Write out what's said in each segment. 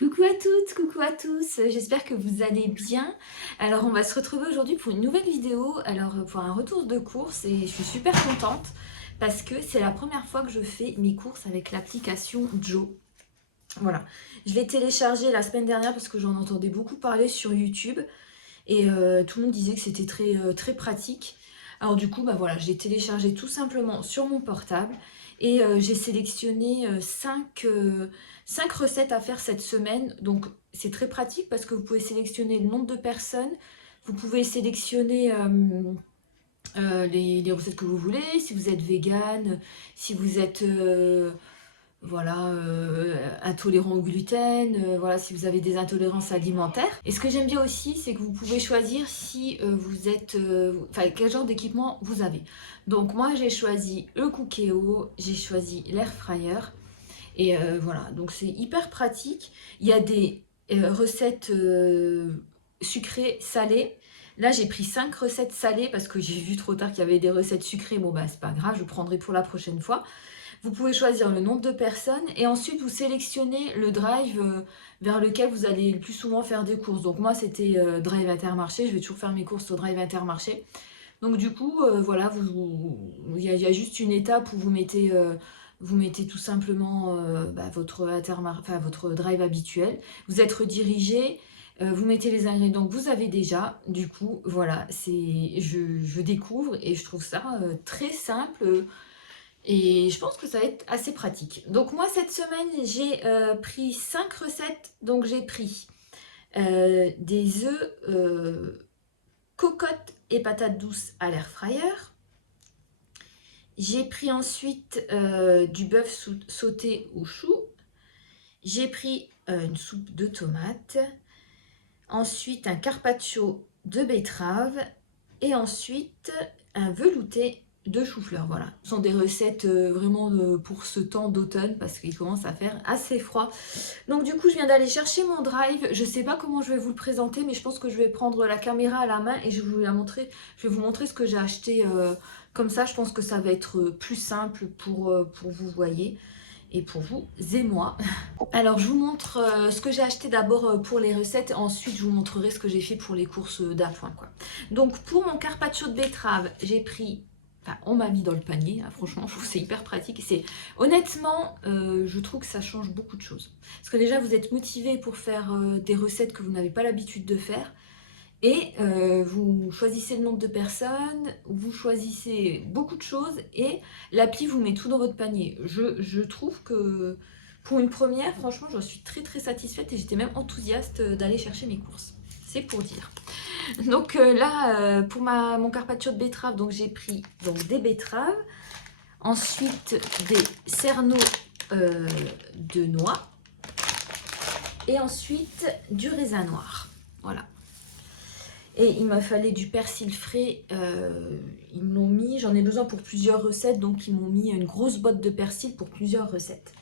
Coucou à toutes, coucou à tous, j'espère que vous allez bien. Alors on va se retrouver aujourd'hui pour une nouvelle vidéo, pour un retour de course et je suis super contente parce que c'est la première fois que je fais mes courses avec l'application Joe. Voilà, je l'ai téléchargée la semaine dernière parce que j'en entendais beaucoup parler sur YouTube et tout le monde disait que c'était très pratique. Alors du coup, bah voilà, je l'ai téléchargé tout simplement sur mon portable et j'ai sélectionné 5 recettes à faire cette semaine. Donc c'est très pratique parce que vous pouvez sélectionner le nombre de personnes, vous pouvez sélectionner les recettes que vous voulez, si vous êtes vegan, si vous êtes voilà, intolérant au gluten, voilà, si vous avez des intolérances alimentaires. Et ce que j'aime bien aussi, c'est que vous pouvez choisir si vous êtes, enfin, quel genre d'équipement vous avez. Donc moi, j'ai choisi le Cookéo, j'ai choisi l'air fryer, et voilà, donc c'est hyper pratique. Il y a des recettes sucrées, salées. Là, j'ai pris 5 recettes salées parce que j'ai vu trop tard qu'il y avait des recettes sucrées. Bon, bah, c'est pas grave, je prendrai pour la prochaine fois. Vous pouvez choisir le nombre de personnes et ensuite vous sélectionnez le drive vers lequel vous allez le plus souvent faire des courses. Donc moi c'était drive Intermarché, je vais toujours faire mes courses au drive Intermarché. Donc du coup voilà, il y a juste une étape où vous mettez tout simplement votre drive habituel. Vous êtes redirigé, vous mettez les ingrédients que vous avez déjà. Du coup voilà, je découvre et je trouve ça très simple. Et je pense que ça va être assez pratique. Donc moi cette semaine j'ai pris 5 recettes. Donc j'ai pris des œufs cocottes et patates douces à l'air fryer. J'ai pris ensuite du bœuf sauté au chou. J'ai pris une soupe de tomates. Ensuite un carpaccio de betterave. Et ensuite un velouté de chou-fleur. Voilà, ce sont des recettes vraiment pour ce temps d'automne parce qu'il commence à faire assez froid. Donc du coup, je viens d'aller chercher mon drive. Je sais pas comment je vais vous le présenter, mais je pense que je vais prendre la caméra à la main et je vais vous la montrer. Je vais vous montrer ce que j'ai acheté. Comme ça, je pense que ça va être plus simple pour vous, voyez, et pour vous et moi. Alors, je vous montre ce que j'ai acheté d'abord pour les recettes. Ensuite, je vous montrerai ce que j'ai fait pour les courses d'appoint, quoi. Donc, pour mon carpaccio de betterave, j'ai pris... Enfin, on m'a mis dans le panier, hein, franchement, je trouve que c'est hyper pratique. Honnêtement, je trouve que ça change beaucoup de choses. Parce que déjà, vous êtes motivé pour faire des recettes que vous n'avez pas l'habitude de faire. Et vous choisissez le nombre de personnes, vous choisissez beaucoup de choses et l'appli vous met tout dans votre panier. Je trouve que pour une première, franchement, j'en suis très satisfaite et j'étais même enthousiaste d'aller chercher mes courses. C'est pour dire. Donc là, pour mon carpaccio de betterave, donc j'ai pris donc, des betteraves, ensuite des cerneaux de noix et ensuite du raisin noir. Voilà. Et il m'a fallu du persil frais, ils m'ont mis, j'en ai besoin pour plusieurs recettes, donc ils m'ont mis une grosse botte de persil pour plusieurs recettes.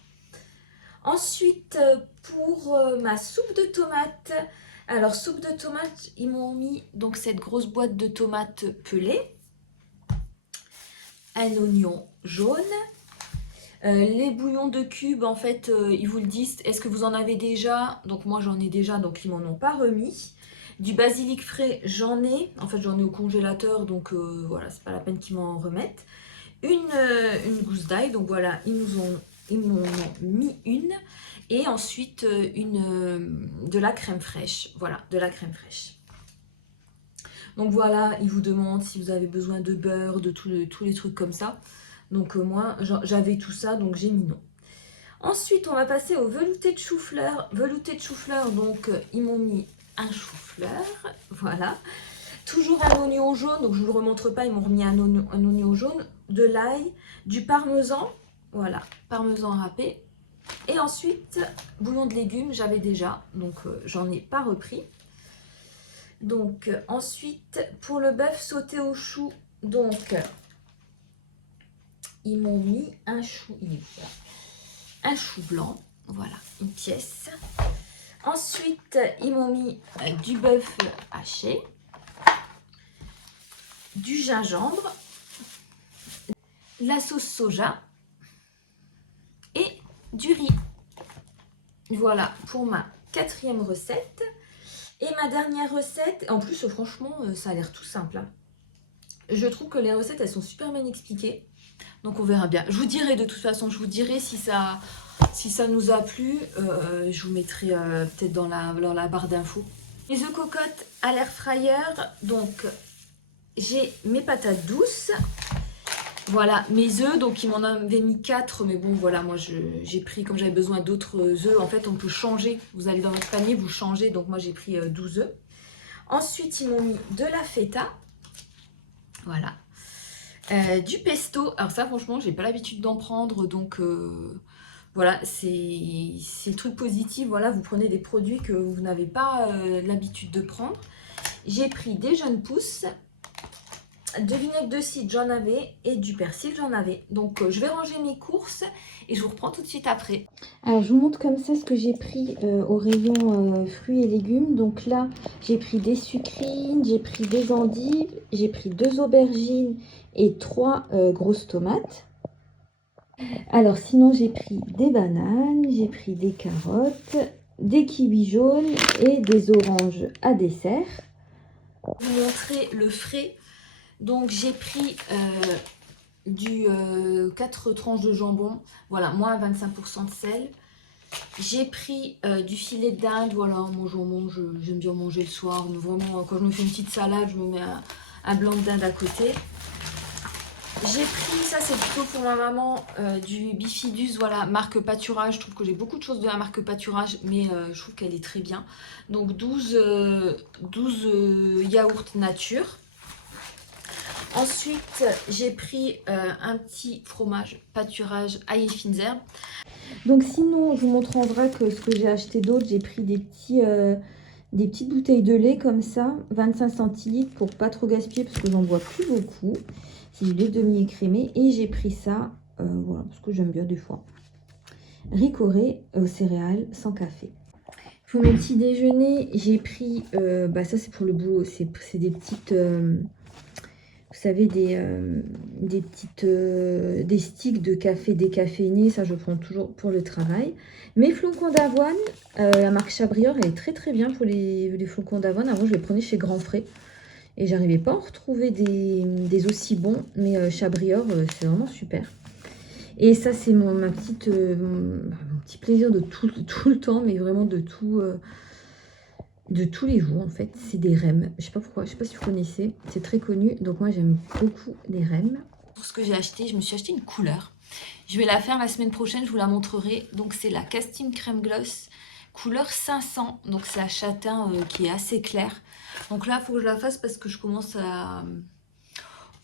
Ensuite, pour ma soupe de tomates, alors soupe de tomates, ils m'ont mis donc cette grosse boîte de tomates pelées, un oignon jaune, les bouillons de cubes, en fait, ils vous le disent, est-ce que vous en avez déjà? Donc moi j'en ai déjà, donc ils m'en ont pas remis. Du basilic frais, j'en ai. En fait, j'en ai au congélateur, donc voilà, c'est pas la peine qu'ils m'en remettent. Une gousse d'ail, donc voilà, ils m'en ont mis une. Et ensuite, de la crème fraîche. Voilà, de la crème fraîche. Donc voilà, ils vous demandent si vous avez besoin de beurre, de tous les trucs comme ça. Donc moi, j'avais tout ça, donc j'ai mis non. Ensuite, on va passer au velouté de chou-fleur. Velouté de chou-fleur, donc ils m'ont mis un chou-fleur, voilà. Toujours un oignon jaune, donc je ne vous le remontre pas, ils m'ont remis un oignon jaune, de l'ail, du parmesan, voilà, parmesan râpé. Et ensuite, bouillon de légumes, j'avais déjà, donc j'en ai pas repris. Donc ensuite, pour le bœuf sauté au chou, donc ils m'ont mis un chou blanc, voilà, une pièce. Ensuite, ils m'ont mis du bœuf haché, du gingembre, la sauce soja et du riz. Voilà pour ma 4e recette. Et ma dernière recette, en plus franchement ça a l'air tout simple, hein. Je trouve que les recettes elles sont super bien expliquées. Donc on verra bien. Je vous dirai de toute façon, je vous dirai si ça nous a plu. Je vous mettrai peut-être dans la barre d'infos. Les œufs cocottes à l'air fryer. Donc j'ai mes patates douces. Voilà mes œufs, donc il m'en avait mis 4, mais bon voilà, moi j'ai pris, comme j'avais besoin d'autres œufs, en fait on peut changer, vous allez dans votre panier, vous changez, donc moi j'ai pris 12 œufs. Ensuite ils m'ont mis de la feta, voilà, du pesto, alors ça franchement j'ai pas l'habitude d'en prendre, donc voilà, c'est le truc positif, voilà, vous prenez des produits que vous n'avez pas l'habitude de prendre. J'ai pris des jeunes pousses, de vinaigre de cidre j'en avais et du persil j'en avais. Donc je vais ranger mes courses et je vous reprends tout de suite après. Alors je vous montre comme ça ce que j'ai pris au rayon fruits et légumes. Donc là j'ai pris des sucrines, j'ai pris des endives, j'ai pris 2 aubergines et 3 grosses tomates. Alors sinon j'ai pris des bananes, j'ai pris des carottes, des kiwis jaunes et des oranges à dessert. Je vais vous montrer le frais. Donc j'ai pris 4 tranches de jambon, voilà, moins 25% de sel. J'ai pris du filet de dinde, voilà, moi j'en mange, j'aime bien manger le soir, mais vraiment quand je me fais une petite salade, je me mets un blanc de dinde à côté. J'ai pris, ça c'est plutôt pour ma maman, du bifidus, voilà, marque pâturage. Je trouve que j'ai beaucoup de choses de la marque pâturage, mais je trouve qu'elle est très bien. Donc 12 yaourts nature. Ensuite, j'ai pris un petit fromage pâturage ail et fines herbes. Donc sinon, je vous montre en vrac ce que j'ai acheté d'autre. J'ai pris des petites bouteilles de lait comme ça, 25 centilitres pour pas trop gaspiller parce que j'en bois plus beaucoup. C'est du lait demi-écrémé et j'ai pris ça, voilà, parce que j'aime bien des fois. Ricoré aux céréales sans café. Pour mes petits déjeuners, j'ai pris, ça c'est pour le boulot, c'est des petites... vous savez, des sticks de café décaféiné, ça je prends toujours pour le travail. Mes flocons d'avoine, la marque Chabrior, elle est très très bien pour les flocons d'avoine. Avant je les prenais chez Grand Frais et j'arrivais pas à en retrouver des aussi bons, mais Chabrior c'est vraiment super. Et ça c'est mon petit plaisir de tout le temps, mais vraiment de tous les jours en fait, c'est des Rem. Je sais pas pourquoi, je sais pas si vous connaissez, c'est très connu, donc moi j'aime beaucoup les Rem. Pour ce que j'ai acheté, je me suis acheté une couleur. Je vais la faire la semaine prochaine, je vous la montrerai. Donc c'est la Casting Crème Gloss couleur 500, donc c'est un châtain qui est assez clair. Donc là il faut que je la fasse parce que je commence à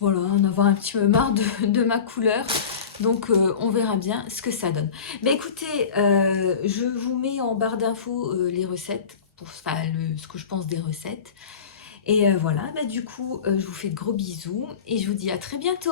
voilà, en avoir un petit peu marre de ma couleur. Donc on verra bien ce que ça donne. Mais écoutez, je vous mets en barre d'infos les recettes, ce que je pense des recettes. Et voilà, du coup, je vous fais de gros bisous et je vous dis à très bientôt.